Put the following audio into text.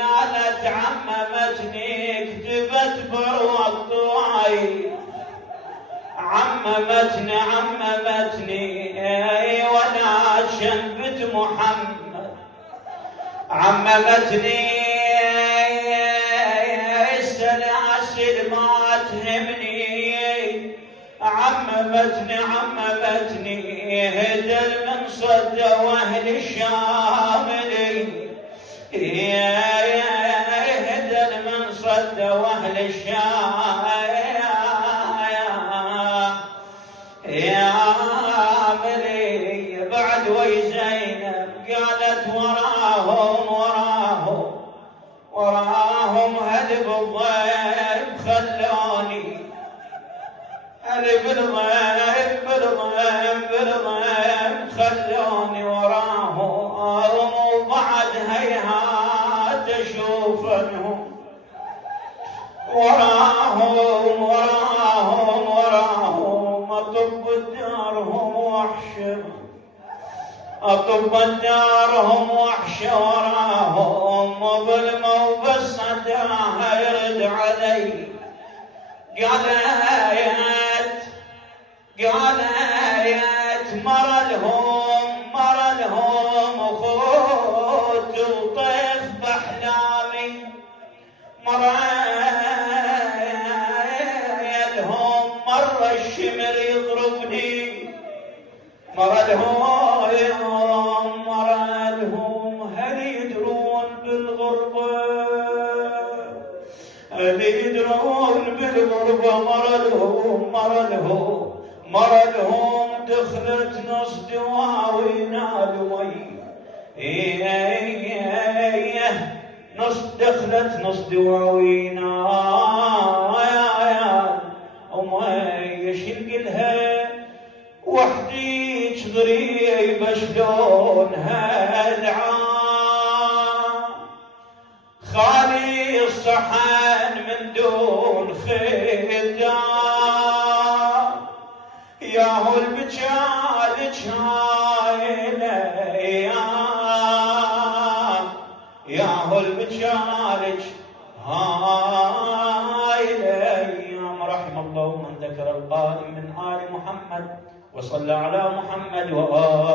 قالت عممتني كتبت بروى الطوايف، عممتني وانا شنبت محمد، عممتني السلاسل ما تهمني، عممتني هدل من صد واهل الشام لي، هدل من صد واهل الشام يا ملي. بعد وي زينب قالت وراهم هل بالضيف خلوني، هل بالضيف خلوني وراهم، وبعد هيهات اشوفنهم وراهم اطب دارهم وحش وراهم، وظلمة وبالصداها يرد علي. قالت مر لهم اخوت وطيف باحلامي، مر الشمر يضربني، مر لهم هل يدرون بالغربة، مر لهم دخلت نص دواوينا لمي، دخلت نص دواوينا ومي شنقلها وحديك ضريبة شلونها العام، خالي الصحن من دون خدام، ياهو البجالج هاي الايام، ياهو البجالج هاي الايام. رحم الله من ذكر القائم من آل محمد وصلى على محمد وآل